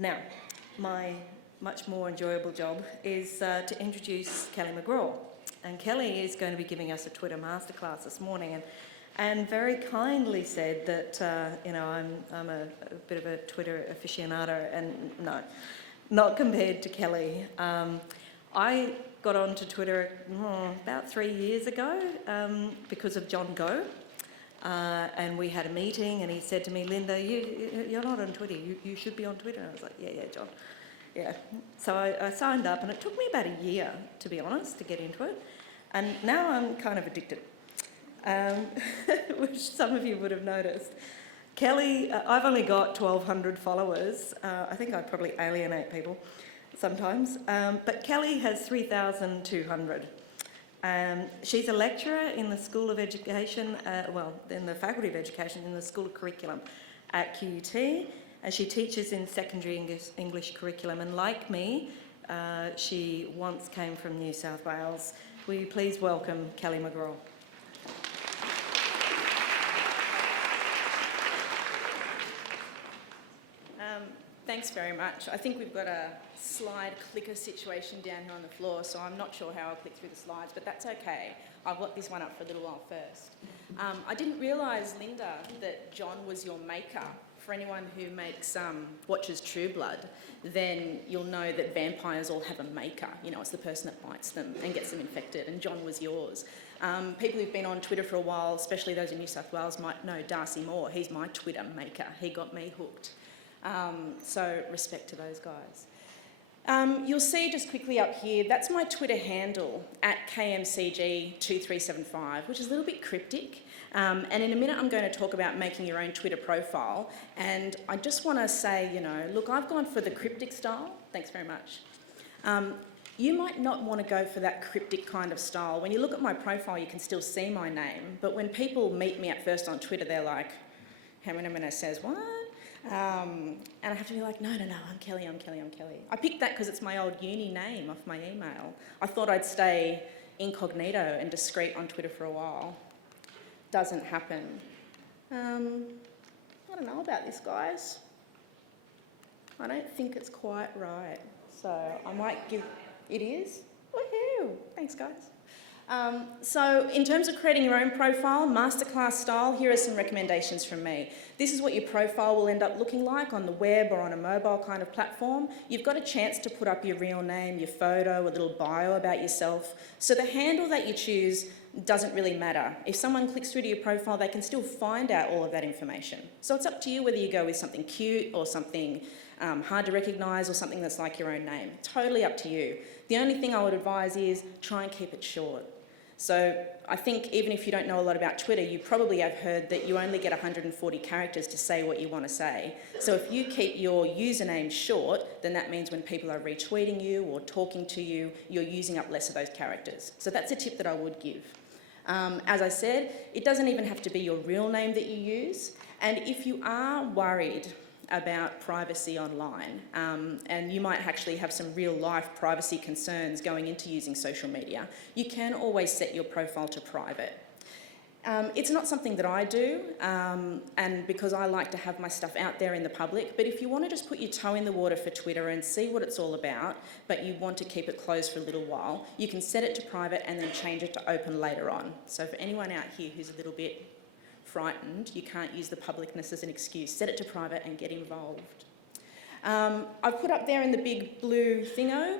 Now, my much more enjoyable job is to introduce Kelly McGraw. And Kelly is going to be giving us a Twitter Masterclass this morning, and very kindly said that, I'm a bit of a Twitter aficionado, and no, not compared to Kelly. I got onto Twitter about 3 years ago because of John Go. And we had a meeting, and he said to me, Linda, you're not on Twitter, you should be on Twitter. And I was like, yeah, John. Yeah. So I signed up, and it took me about a year, to be honest, to get into it. And now I'm kind of addicted, which some of you would have noticed. Kelly, I've only got 1,200 followers. I think I probably alienate people sometimes. But Kelly has 3,200. She's a lecturer in the School of Education, in the Faculty of Education in the School of Curriculum at QUT, and she teaches in secondary English curriculum. And like me, she once came from New South Wales. Will you please welcome Kelly McGraw? Thanks very much. I think we've got a slide clicker situation down here on the floor, so I'm not sure how I'll click through the slides, but that's okay. I've got this one up for a little while first. I didn't realise, Linda, that John was your maker. For anyone who watches True Blood, then you'll know that vampires all have a maker. You know, it's the person that bites them and gets them infected, and John was yours. People who've been on Twitter for a while, especially those in New South Wales, might know Darcy Moore. He's my Twitter maker. He got me hooked. So respect to those guys. You'll see just quickly up here, that's my Twitter handle, @KMCG2375, which is a little bit cryptic. And in a minute I'm going to talk about making your own Twitter profile. And I just want to say, look, I've gone for the cryptic style. Thanks very much. You might not want to go for that cryptic kind of style. When you look at my profile, you can still see my name. But when people meet me at first on Twitter, they're like, Hamina says, what? And I have to be like, no, I'm Kelly. I picked that because it's my old uni name off my email. I thought I'd stay incognito and discreet on Twitter for a while. Doesn't happen. I don't know about this, guys. I don't think it's quite right. So I might give... It is? Woohoo! Thanks, guys. So in terms of creating your own profile, Masterclass style, here are some recommendations from me. This is what your profile will end up looking like on the web or on a mobile kind of platform. You've got a chance to put up your real name, your photo, a little bio about yourself. So the handle that you choose doesn't really matter. If someone clicks through to your profile, they can still find out all of that information. So it's up to you whether you go with something cute or something hard to recognise or something that's like your own name. Totally up to you. The only thing I would advise is try and keep it short. So I think even if you don't know a lot about Twitter, you probably have heard that you only get 140 characters to say what you want to say. So if you keep your username short, then that means when people are retweeting you or talking to you, you're using up less of those characters. So that's a tip that I would give. As I said, it doesn't even have to be your real name that you use. And if you are worried about privacy online, and you might actually have some real life privacy concerns going into using social media, you can always set your profile to private. It's not something that I do, and because I like to have my stuff out there in the public, but if you want to just put your toe in the water for Twitter and see what it's all about, but you want to keep it closed for a little while, you can set it to private and then change it to open later on. So for anyone out here who's a little bit frightened, you can't use the publicness as an excuse. Set it to private and get involved. I've put up there in the big blue thingo,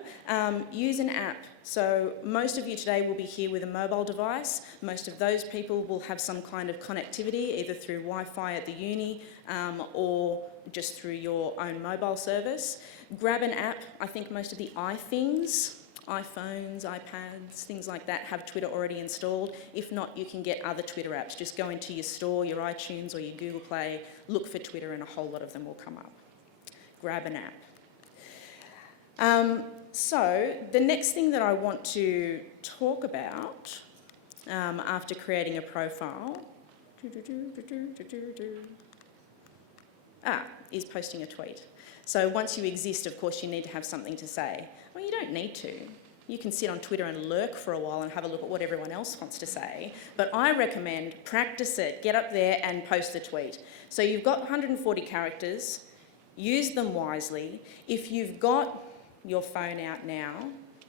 use an app. So most of you today will be here with a mobile device. Most of those people will have some kind of connectivity, either through Wi-Fi at the uni or just through your own mobile service. Grab an app. I think most of the iThings, iPhones, iPads, things like that have Twitter already installed. If not, you can get other Twitter apps. Just go into your store, your iTunes or your Google Play, look for Twitter and a whole lot of them will come up. Grab an app. So the next thing that I want to talk about after creating a profile is posting a tweet. So once you exist, of course, you need to have something to say. Well, you don't need to. You can sit on Twitter and lurk for a while and have a look at what everyone else wants to say. But I recommend practice it. Get up there and post a tweet. So you've got 140 characters. Use them wisely. If you've got your phone out now,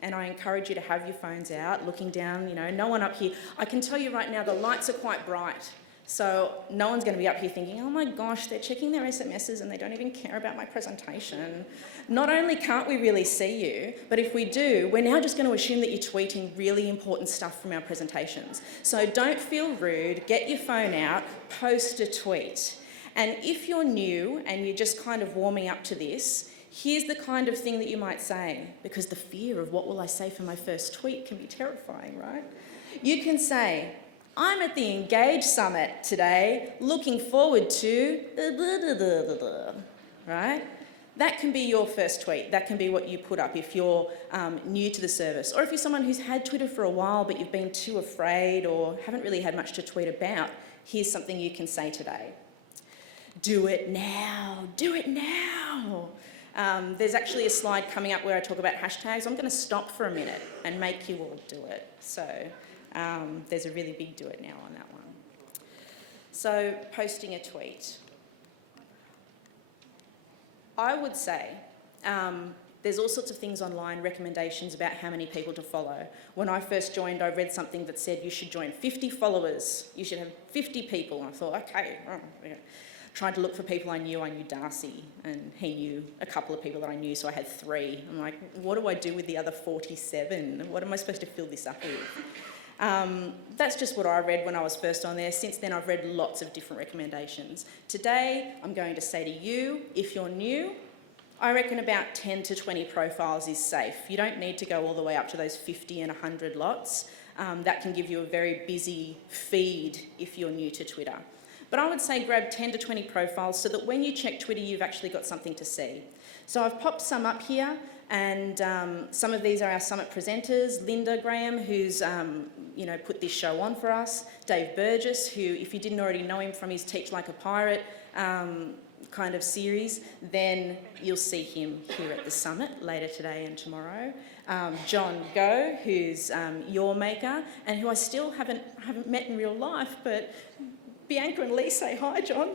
and I encourage you to have your phones out, looking down, you know, no one up here. I can tell you right now, the lights are quite bright. So no one's going to be up here thinking, oh my gosh, they're checking their SMSs and they don't even care about my presentation. Not only can't we really see you, but if we do, we're now just going to assume that you're tweeting really important stuff from our presentations. So don't feel rude, get your phone out, post a tweet. And if you're new and you're just kind of warming up to this, here's the kind of thing that you might say, because the fear of what will I say for my first tweet can be terrifying, right? You can say, I'm at the Engage Summit today, looking forward to... right? That can be your first tweet. That can be what you put up if you're new to the service. Or if you're someone who's had Twitter for a while but you've been too afraid or haven't really had much to tweet about, here's something you can say today. Do it now. Do it now. There's actually a slide coming up where I talk about hashtags. I'm going to stop for a minute and make you all do it. So there's a really big do it now on that one. So posting a tweet. I would say there's all sorts of things online, recommendations about how many people to follow. When I first joined, I read something that said you should join 50 followers. You should have 50 people. And I thought, okay. Tried to look for people I knew. I knew Darcy, and he knew a couple of people that I knew, so I had 3. I'm like, what do I do with the other 47? What am I supposed to fill this up with? That's just what I read when I was first on there. Since then, I've read lots of different recommendations. Today, I'm going to say to you, if you're new, I reckon about 10 to 20 profiles is safe. You don't need to go all the way up to those 50 and 100 lots. That can give you a very busy feed if you're new to Twitter. But I would say grab 10 to 20 profiles so that when you check Twitter, you've actually got something to see. So I've popped some up here, and some of these are our summit presenters. Linda Graham, who's put this show on for us. Dave Burgess, who, if you didn't already know him from his Teach Like a Pirate kind of series, then you'll see him here at the summit later today and tomorrow. John Go, who's your maker, and who I still haven't met in real life, but Bianca and Lee say hi, John.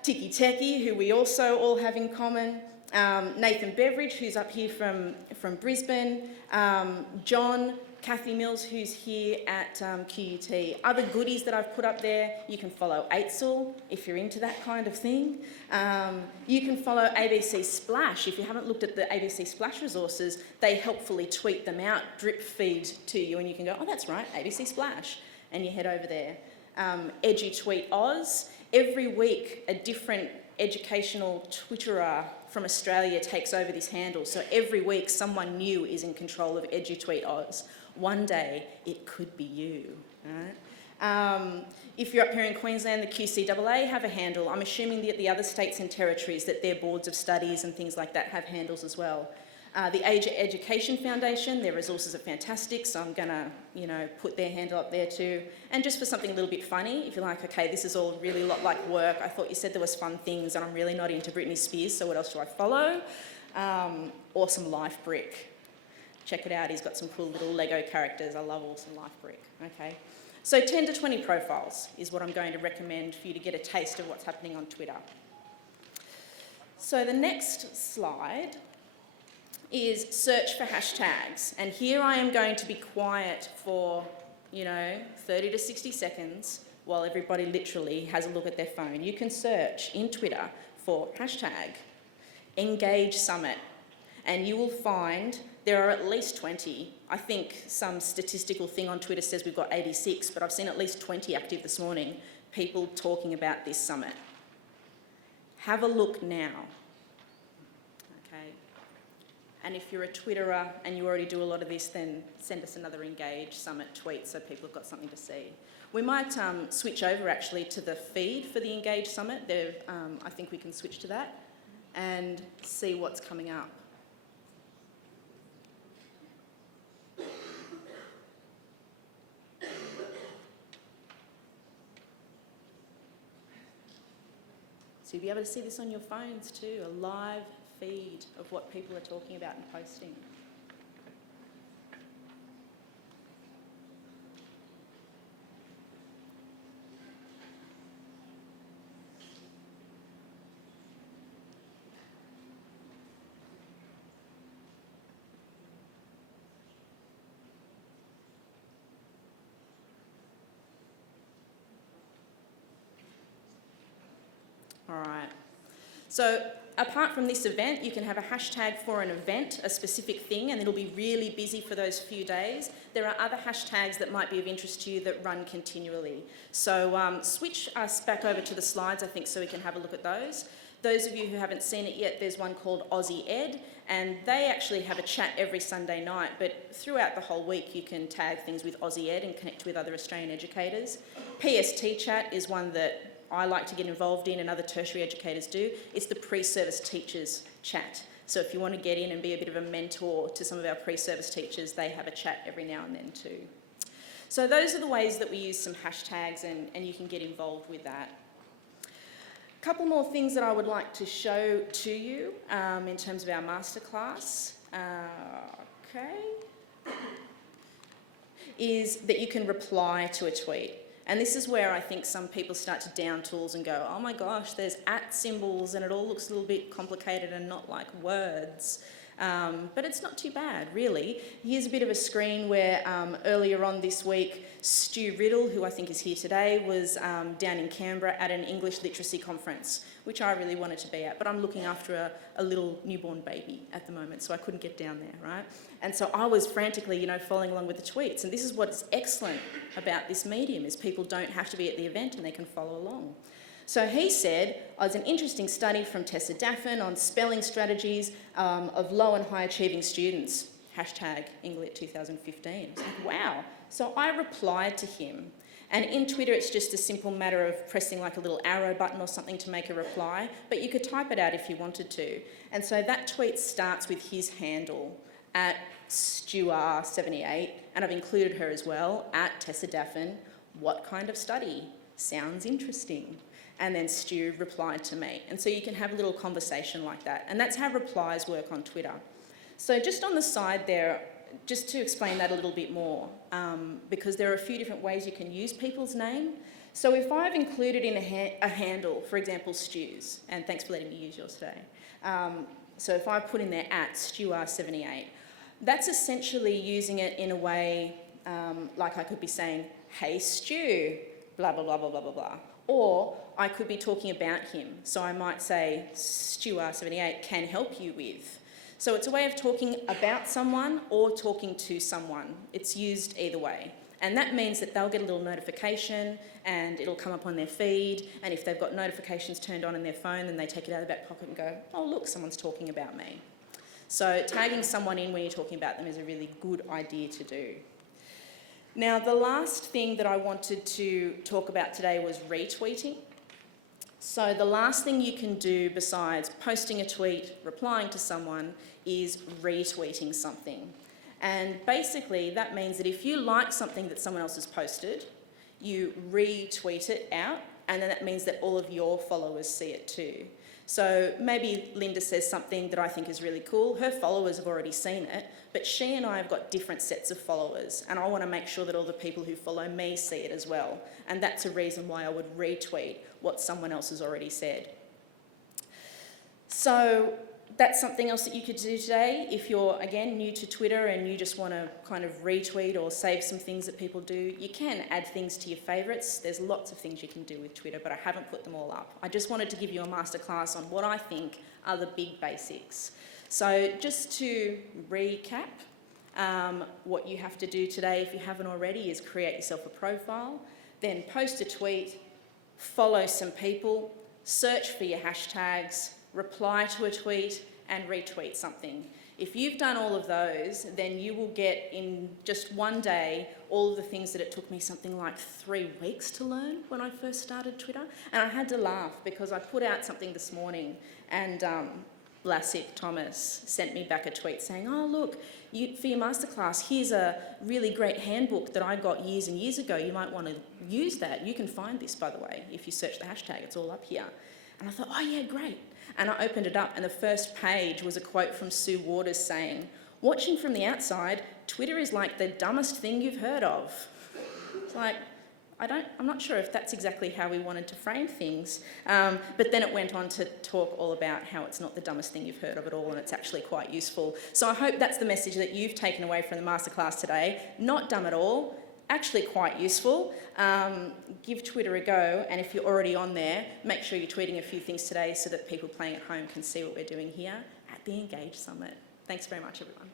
Tiki Teki, who we also all have in common. Nathan Beveridge, who's up here from Brisbane. John, Kathy Mills, who's here at QUT. Other goodies that I've put up there, you can follow Eitzel if you're into that kind of thing. You can follow ABC Splash. If you haven't looked at the ABC Splash resources, they helpfully tweet them out, drip feed to you, and you can go, oh, that's right, ABC Splash. And you head over there. Edgy Tweet Oz. Every week, a different educational Twitterer from Australia takes over this handle. So every week, someone new is in control of Edgy Tweet Oz. One day, it could be you. Right? If you're up here in Queensland, the QCAA have a handle. I'm assuming that the other states and territories, that their boards of studies and things like that have handles as well. The Asia Education Foundation, their resources are fantastic, so I'm going to, put their handle up there too. And just for something a little bit funny, if you're like, okay, this is all really a lot like work, I thought you said there was fun things, and I'm really not into Britney Spears, so what else do I follow? Awesome Life Brick. Check it out, he's got some cool little Lego characters. I love Awesome Life Brick, okay? So 10 to 20 profiles is what I'm going to recommend for you to get a taste of what's happening on Twitter. So the next slide is search for hashtags. And here I am going to be quiet for, 30 to 60 seconds while everybody literally has a look at their phone. You can search in Twitter for hashtag Engage Summit, and you will find there are at least 20. I think some statistical thing on Twitter says we've got 86, but I've seen at least 20 active this morning, people talking about this summit. Have a look now. And if you're a Twitterer and you already do a lot of this, then send us another Engage Summit tweet so people have got something to see. We might switch over actually to the feed for the Engage Summit. I think we can switch to that and see what's coming up. So you'll be able to see this on your phones too, a live feed of what people are talking about and posting. All right. So apart from this event, you can have a hashtag for an event, a specific thing, and it'll be really busy for those few days. There are other hashtags that might be of interest to you that run continually. So switch us back over to the slides, I think, so we can have a look at those. Those of you who haven't seen it yet, there's one called Aussie Ed, and they actually have a chat every Sunday night, but throughout the whole week you can tag things with Aussie Ed and connect with other Australian educators. PST Chat is one that I like to get involved in and other tertiary educators do. It's the pre-service teachers chat. So if you want to get in and be a bit of a mentor to some of our pre-service teachers, they have a chat every now and then too. So those are the ways that we use some hashtags, and you can get involved with that. A couple more things that I would like to show to you in terms of our masterclass. Is that you can reply to a tweet. And this is where I think some people start to down tools and go, oh my gosh, there's @ symbols and it all looks a little bit complicated and not like words. But it's not too bad, really. Here's a bit of a screen where earlier on this week, Stu Riddle, who I think is here today, was down in Canberra at an English literacy conference, which I really wanted to be at. But I'm looking after a little newborn baby at the moment, so I couldn't get down there, right? And so I was frantically, following along with the tweets. And this is what's excellent about this medium, is people don't have to be at the event and they can follow along. So he said, there's an interesting study from Tessa Daffin on spelling strategies of low and high achieving students, hashtag Englit 2015. I was like, wow. So I replied to him. And in Twitter, it's just a simple matter of pressing like a little arrow button or something to make a reply, but you could type it out if you wanted to. And so that tweet starts with his handle, @StuR78, and I've included her as well, @Tessa What kind of study? Sounds interesting. And then Stu replied to me. And so you can have a little conversation like that. And that's how replies work on Twitter. So just on the side there, just to explain that a little bit more, because there are a few different ways you can use people's name. So if I've included in a handle, for example, Stu's, and thanks for letting me use yours today. So if I put in there @StuR78, that's essentially using it in a way like I could be saying, hey Stu, blah, blah, blah, blah, blah, blah, blah. Or I could be talking about him. So I might say, StuR78 can help you with. So it's a way of talking about someone or talking to someone. It's used either way. And that means that they'll get a little notification and it'll come up on their feed. And if they've got notifications turned on in their phone, then they take it out of the back pocket and go, oh, look, someone's talking about me. So tagging someone in when you're talking about them is a really good idea to do. Now, the last thing that I wanted to talk about today was retweeting. So the last thing you can do besides posting a tweet, replying to someone, is retweeting something. And basically that means that if you like something that someone else has posted, you retweet it out, and then that means that all of your followers see it too. So maybe Linda says something that I think is really cool. Her followers have already seen it, but she and I have got different sets of followers, and I want to make sure that all the people who follow me see it as well. And that's a reason why I would retweet what someone else has already said. So that's something else that you could do today. If you're, again, new to Twitter and you just want to kind of retweet or save some things that people do, you can add things to your favourites. There's lots of things you can do with Twitter, but I haven't put them all up. I just wanted to give you a masterclass on what I think are the big basics. So just to recap, what you have to do today, if you haven't already, is create yourself a profile, then post a tweet, follow some people, search for your hashtags, reply to a tweet, and retweet something. If you've done all of those, then you will get in just one day all of the things that it took me something like 3 weeks to learn when I first started Twitter. And I had to laugh because I put out something this morning and Lassick Thomas sent me back a tweet saying, oh look, for your masterclass, here's a really great handbook that I got years and years ago. You might want to use that. You can find this, by the way, if you search the hashtag, it's all up here. And I thought, oh yeah, great. And I opened it up and the first page was a quote from Sue Waters saying, watching from the outside, Twitter is like the dumbest thing you've heard of. It's like, I'm not sure if that's exactly how we wanted to frame things. But then it went on to talk all about how it's not the dumbest thing you've heard of at all and it's actually quite useful. So I hope that's the message that you've taken away from the masterclass today. Not dumb at all. actually quite useful. Give Twitter a go, and if you're already on there, make sure you're tweeting a few things today so that people playing at home can see what we're doing here at the Engage Summit. Thanks very much, everyone.